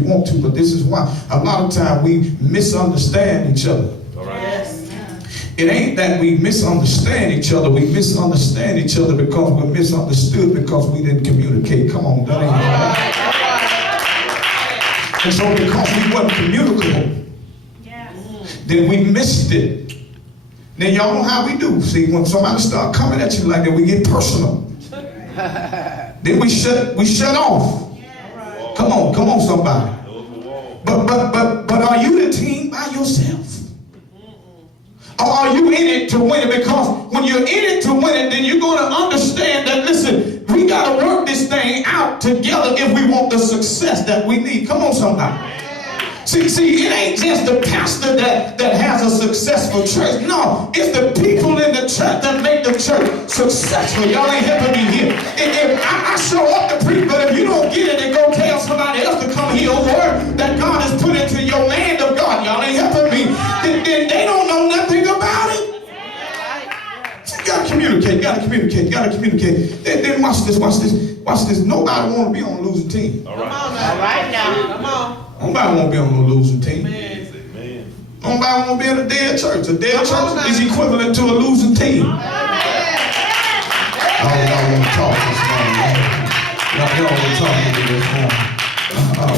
you want to, but this is why a lot of times we misunderstand each other. All right. Yes. It ain't that we misunderstand each other. We misunderstand each other because we're misunderstood because we didn't communicate. Come on, that ain't right. And so because we weren't communicable, then we missed it. Now y'all know how we do. See, when somebody start coming at you like that, we get personal. Then we shut off. Come on, somebody. But are you the team by yourself? Or are you in it to win it? Because when you're in it to win it, then you're going to understand that, listen, we got to work this thing out together if we want the success that we need. Come on, somebody. See, it ain't just the pastor that has a successful church. No, it's the people in the church that make the church successful. Y'all ain't helping me here. If I show up to preach, but if you don't get it, then go tell somebody else to come hear a word that God has put into your land of God. Y'all ain't helping me. Then they don't know nothing about it. So you gotta communicate. Then watch this. Nobody want to be on a losing team. All right now. Come on. Nobody want to be on no losing team. Amen. Nobody want to be in a dead church. A dead church is equivalent to a losing team. Y'all want to talk this morning. Y'all want to talk to me this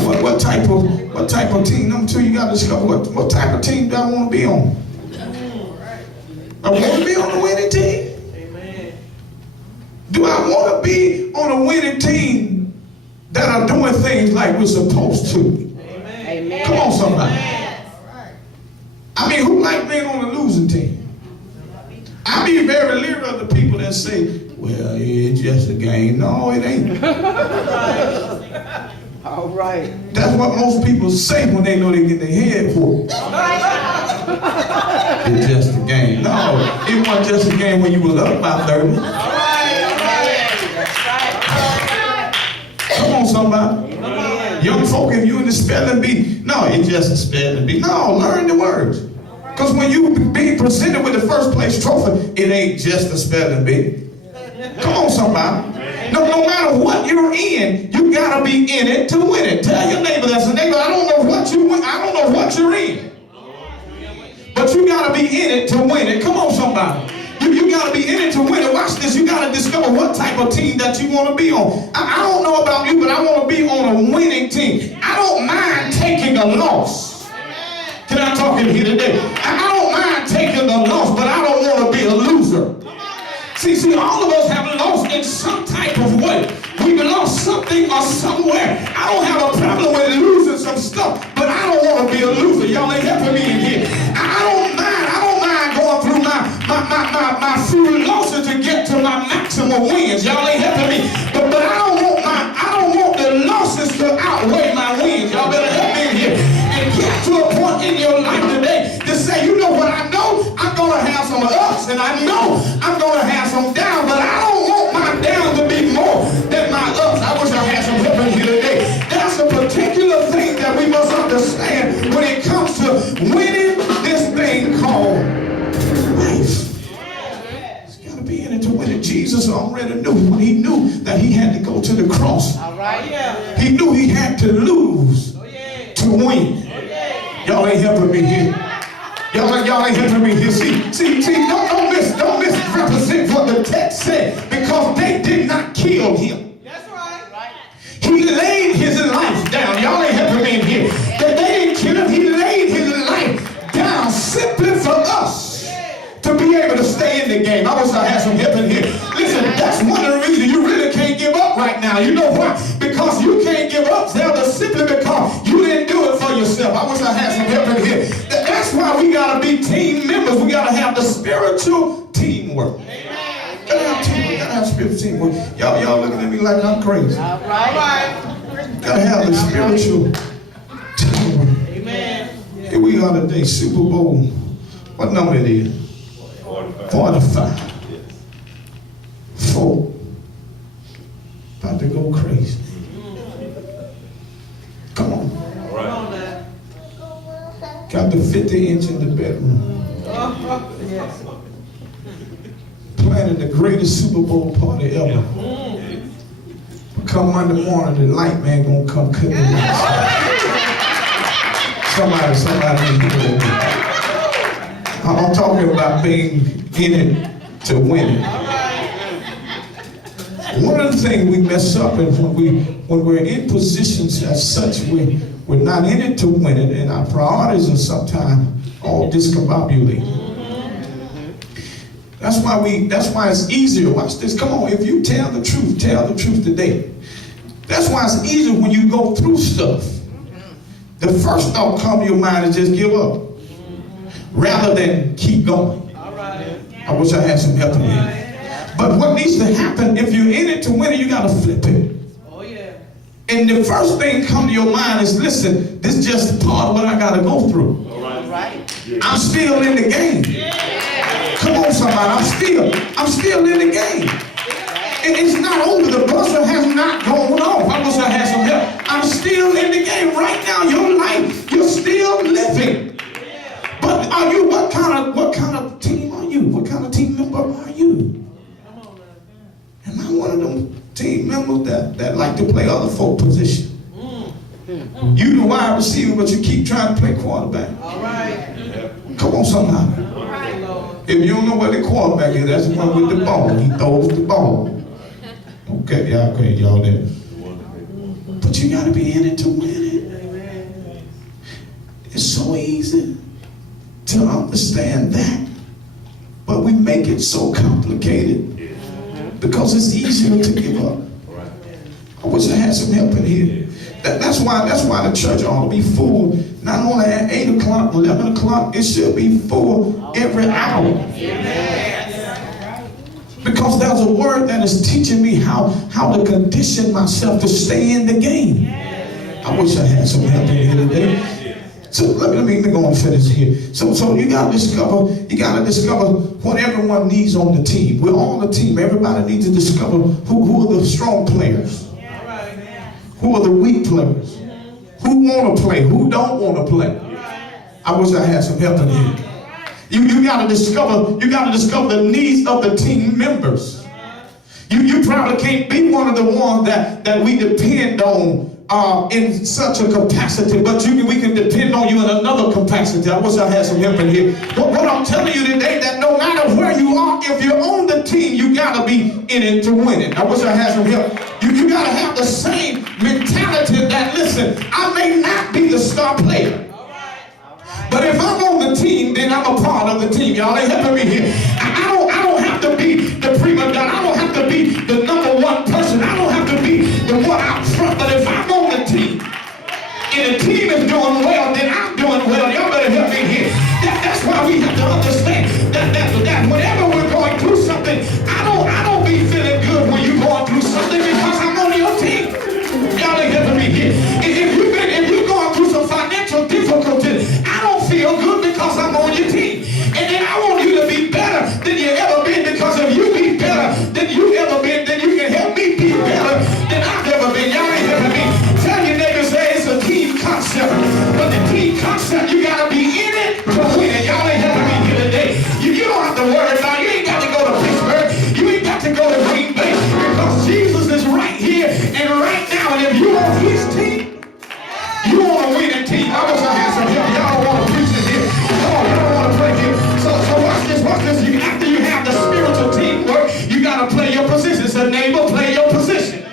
morning. What type of team? Number two, you got to discover what type of team do I want to be on. I want to be on the winning team. Amen. Do I want to be on a winning team that are doing things like we're supposed to? Amen. Come on, somebody. I mean, who like being on a losing team? I be very leery of the people that say, well, it's just a game. No, it ain't. All right. That's what most people say when they know they get their head pulled. It's just a game. No, it wasn't just a game when you was up by 30. Come on, somebody. Young folk, if you in the spelling bee, no, it's just a spelling bee. No, learn the words. Because when you be presented with the first place trophy, it ain't just a spelling bee. Come on, somebody. No matter what you're in, you gotta be in it to win it. Tell your neighbor, that's a neighbor, I don't know what you're in. But you gotta be in it to win it. Come on, somebody. You got to be in it to win it. Watch this. You got to discover what type of team that you want to be on. I don't know about you, but I want to be on a winning team. I don't mind taking a loss. Can I talk in here today? I don't mind taking a loss, but I don't want to be a loser. See, all of us have lost in some type of way. We've lost something or somewhere. I don't have a problem with losing some stuff, but I don't want to be a loser. Y'all ain't helping me in here. I don't mind going through my few losses to get to my maximum wins. Y'all ain't helping me. But I don't want the losses to outweigh my wins. Y'all better help me in here. And get to a point in your life today to say, you know what, I know I'm going to have some ups and I know I'm going to have some downs, but I don't want my downs to be more than my ups. I wish I had some help in here today. That's a particular thing that we must understand when it comes to winning this thing called life. It's got to be in it to win it. Jesus already knew when he knew that he had to go to the cross. All right. He knew he had to lose to win. Y'all ain't helping me here. Y'all ain't helping me here. See, don't misrepresent what the text said, because they did not kill him. That's right. He laid his life down. Y'all ain't helping me in here. That they didn't kill him. He laid his life down simply for us to be able to stay in the game. I wish I had some help in here. Listen, that's one of the reasons you really can't give up right now. You know why? Because you can't give up, Zelda, simply because you didn't do it for yourself. I wish I had some help in here. That's why we got to be team members. We got to have the spiritual teamwork. Gotta have spiritual teamwork. Y'all looking at me like I'm crazy. All right. Gotta have the spiritual teamwork. Amen. Here we are today, Super Bowl. What number it is? 45. Folk about to go crazy. Come on. All right. Got the 50-inch in the bedroom. Yes. Planning the greatest Super Bowl party ever. But come Monday morning, the light man gonna come cut the lights. Somebody needs to hear that. I'm talking about being in it to win it. One of the things we mess up is when we're in positions as such, we're not in it to win it, and our priorities are sometimes all discombobulated. That's why it's easier. Watch this. Come on, if you tell the truth today. That's why it's easier when you go through stuff. The first thought come to your mind is just give up, rather than keep going. I wish I had some help in here. But what needs to happen, if you're in it to win it, you got to flip it. Oh, yeah. And the first thing come to your mind is, listen, this is just part of what I got to go through. All right. I'm still in the game. Come on, somebody. I'm still in the game. It's not over. The buzzer has not gone off. I wish I had some help. I'm still in the game. Right now, your life, you're still living. But are you, what kind of team are you? What kind of team member are you? Am I one of them team members that like to play other folk position? You the wide receiver, but you keep trying to play quarterback. All right. Come on, somebody. All right, Lord. If you don't know where the quarterback is, that's the one with the ball. He throws the ball. Okay, y'all there. But you got to be in it to win it. It's so easy to understand that, but we make it so complicated because it's easier to give up. I wish I had some help in here. That's why the church ought to be full, not only at 8 o'clock, 11 o'clock, it should be full every hour. Because there's a word that is teaching me how to condition myself to stay in the game. I wish I had some help in here today. So let me go and finish here. So you gotta discover what everyone needs on the team. We're on a team. Everybody needs to discover who are the strong players, who are the weak players, who want to play, who don't want to play. I wish I had some help in here. You gotta discover the needs of the team members. You probably can't be one of the ones that we depend on in such a capacity, but we can depend on you in another capacity. I wish I had some help in here. But what I'm telling you today, that no matter where you are, if you're on the team, you gotta be in it to win it. I wish I had some help. You gotta have the same mentality that, listen, I may not be the star player, but if I'm on the team, then I'm a part of the team. Y'all ain't helping me here. I don't have to be the prima donna. I don't have to be the number one person. I don't have to be the one out front. But if I'm on the team, and the team is doing well, then I'm doing well. Y'all better help me here. That's why we have to understand that whenever we're going through something, I don't be feeling good when you're going through something because I'm on your team. Y'all ain't helping me here. If you're going through some financial difficulties, I don't feel good because I'm on your team. And then I want you to be better than you ever been, because if you be better than you ever been, then you can help me be better than I've ever been. Y'all ain't helping me. Tell your neighbor, say it's a team concept. But the team concept, you gotta be in it to win it. Y'all ain't helping me here today. You don't have to worry about it. You ain't got to go to Pittsburgh. You ain't got to go to Green Bay, because Jesus is right here and right now. And if you on his team, you want to win a team. I wish I had some help. Y'all don't want to preach it here. Come on, y'all don't want to play here. So watch this. After you have the spiritual teamwork, you got to play your position. So neighbor, play your position.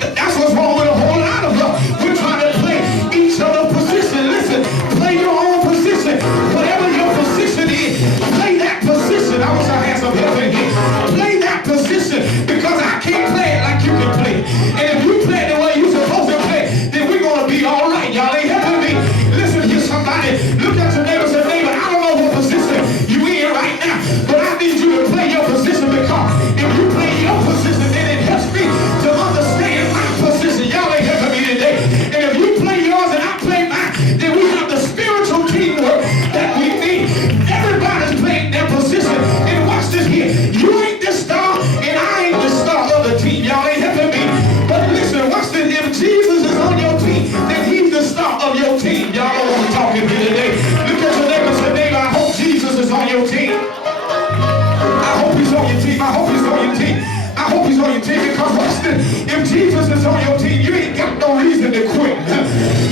That's what's wrong with a whole lot of us. We're trying to play each other's position. Listen, play your own position. Whatever your position is, play that position. I wish I had some help in here. Play that position, because I can't play it like you can play it. And if you play it the way you're supposed to play, then we're going to be all right. Y'all ain't helping me. Listen here, somebody. Look at your neighbor and say, neighbor, I don't know what position you in right now, but I need you to play your position, because if you play your position, then it helps me to understand my position. Y'all ain't helping me today. And if you play yours and I play mine, then we have the spiritual teamwork that we need. Everybody's playing their position. And watch this here. You ain't the star and I ain't the star of the team. Y'all ain't helping me. But listen, watch this. If Jesus is on your team, then he's the star of your team. Y'all know what I'm talking here today. Look at your neighbor and say, neighbor, I hope Jesus is on your team. I hope he's on your team. I hope he's on your team. I hope he's on your team, because watch this. If Jesus is on your team, you ain't got no reason to quit.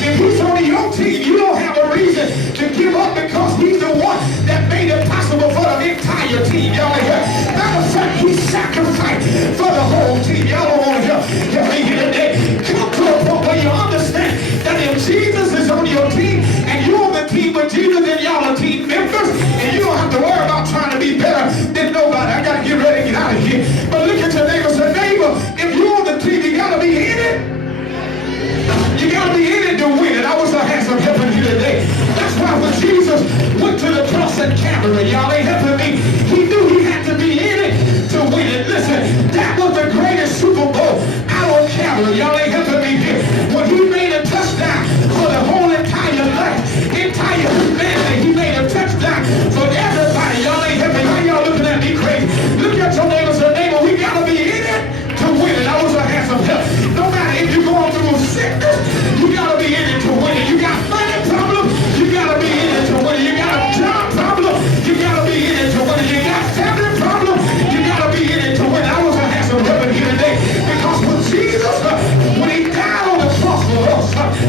If he's on your team, you don't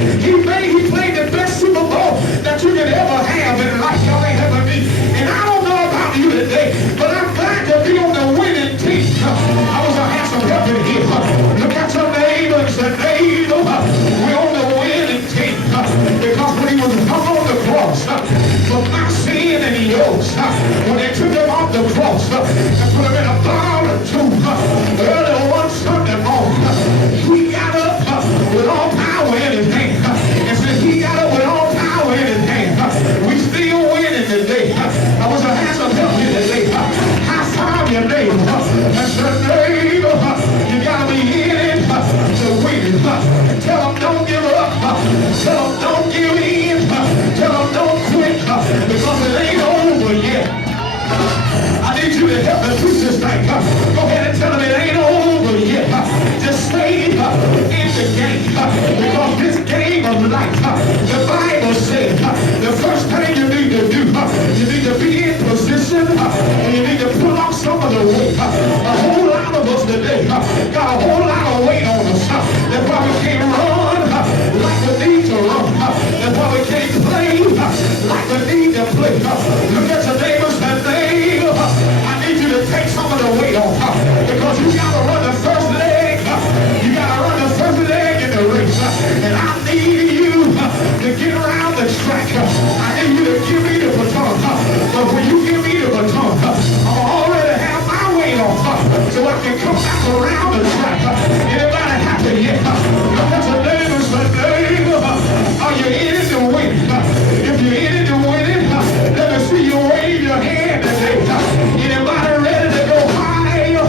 He played the best Super Bowl that you could ever have in life. Y'all ain't ever me. And I don't know about you today, but I'm glad to be on the winning team. I was a handsome help in here. Look at your neighbor and say, neighbor, we're on the winning team. Because when he was hung on the cross for my sin and yours, when they took him off the cross and put him in a barn tomb, early one Sunday morning, he got up with all power in his hand. And since he got up with all power in his hand, we still winning today. I was a handsome help here today. High five your neighbor and say, neighbor, you gotta be in it to win. Tell them don't give up. Tell them don't give in. Tell them don't quit because it ain't over yet. I need you to help me preach this thing. Go ahead and tell them it ain't over yet. Just stay in the game because this game of life, the Bible says, the first thing you need to do, you need to be in position and you need to pull off some of the weight. A whole lot of us today got a whole lot of weight on us. That's why we can't run like we need to run. That's why we can't play like we need to play. Look at your neighbors and neighbor, I need you to take some of the weight off because you got to run the first leg. You got to run the first leg in the race. And I need you to get around the track. I need you to give me the baton. But when you give me the baton, I'm already have my weight off so I can come back around the track. Anybody happy yet? Look at your neighbors and neighbor, are you in it to win? If you're in it to win it, let me see you wave your hand today. Anybody ready to go higher?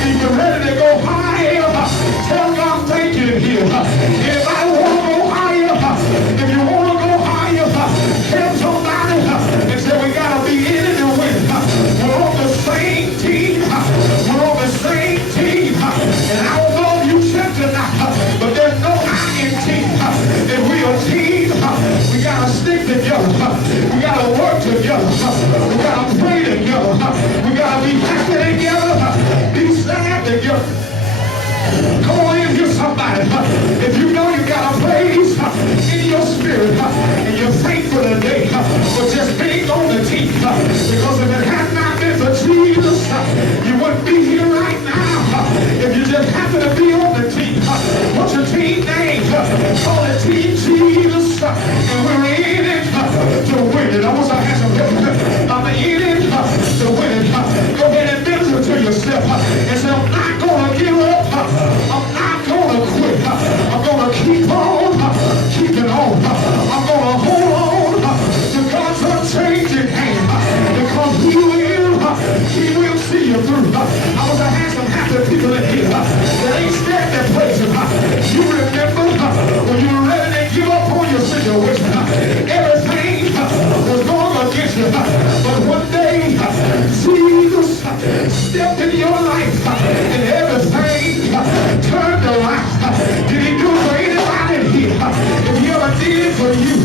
If you're ready to go higher, tell God thank you here. Anybody want to go higher? If you want to go higher, tell somebody and say we got to be in it to win. We're on the same team. We're on the same team. And I don't know if you said tonight, but there's no I in team. If we are a team, we got to stick together. We got to work together. We got to pray together. We got to be happy together. Be sad together. Come on in here, somebody. If you know you got a praise in your spirit and you're thankful today for just being on the team. Because if it had not been for Jesus, you wouldn't be here right now. If you just happen to be on the team, what's your team name? Call it Team Jesus. And we're in it to win it. I wish I had some help. I'm in it to win it. Go ahead and minister to yourself and say, I'm not going to give up. I'm not going to quit. I'm going to keep on keeping on. I'm going to hold on to God's unchanging hand because He will see you through. I was a handsome, happy people in here that ain't scared that place. You remember when you were ready to give up on your situation, everything was going against you. But one day, Jesus stepped in your life and everything turned around. Did He do it for anybody here? If He ever did it for you,